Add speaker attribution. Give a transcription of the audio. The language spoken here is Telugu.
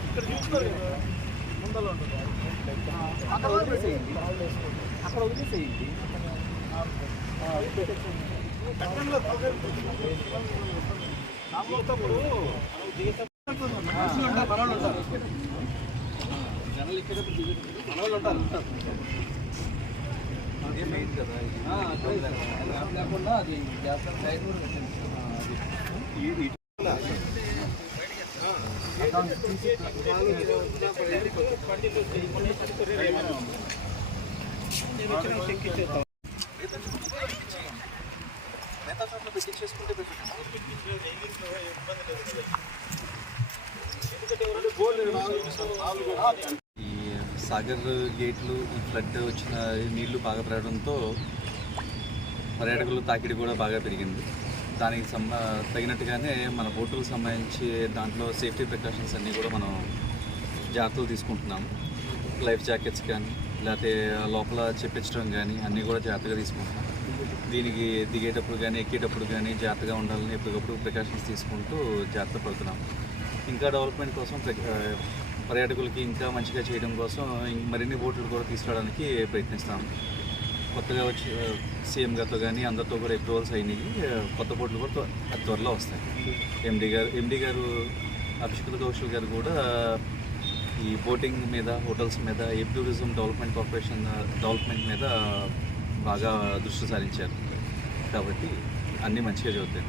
Speaker 1: ఇక్కడ చూస్తున్నారు కదా అక్కడ వదిలేసేయండి అక్కడ వదిలేసేయండి జనాలు ఇక్కడ మనవాళ్ళు ఉంటారు కదా లేకుండా అది గ్యాస్ సైడ్
Speaker 2: ఈ సాగర్ గేట్లు ఈ ఫ్లడ్ వచ్చిన నీళ్ళు బాగా పెరగడంతో పర్యాటకులు తాకిడి కూడా బాగా పెరిగింది. దానికి సంబ తగినట్టుగానే మన బోటులకు సంబంధించి దాంట్లో సేఫ్టీ ప్రికాషన్స్ అన్నీ కూడా మనం జాగ్రత్తలు తీసుకుంటున్నాము లైఫ్ జాకెట్స్ కానీ లేకపోతే లోపల చెప్పించడం కానీ అన్నీ కూడా జాగ్రత్తగా తీసుకుంటున్నాం. దీనికి దిగేటప్పుడు కానీ ఎక్కేటప్పుడు కానీ జాగ్రత్తగా ఉండాలని ఎప్పటికప్పుడు ప్రికాషన్స్ తీసుకుంటూ జాగ్రత్త పడుతున్నాం. ఇంకా డెవలప్మెంట్ కోసం ప్ర- పర్యాటకులకి ఇంకా మంచిగా చేయడం కోసం మరిన్ని బోట్లు కూడా తీసుకురావడానికి ప్రయత్నిస్తాం. కొత్తగా వచ్చి సీఎం గారితో కానీ అందరితో కూడా అప్రూవల్స్ అయినాయి. కొత్త బోర్డులు కూడా త్వరలో వస్తాయి. ఎండి గారు ఎండి గారు అభిషేక్ కౌశల్ గారు కూడా ఈ బోటింగ్ మీద హోటల్స్ మీద ఏ టూరిజం డెవలప్మెంట్ కార్పొరేషన్ డెవలప్మెంట్ మీద బాగా దృష్టి సారించారు. కాబట్టి అన్నీ మంచిగా జరుగుతాయి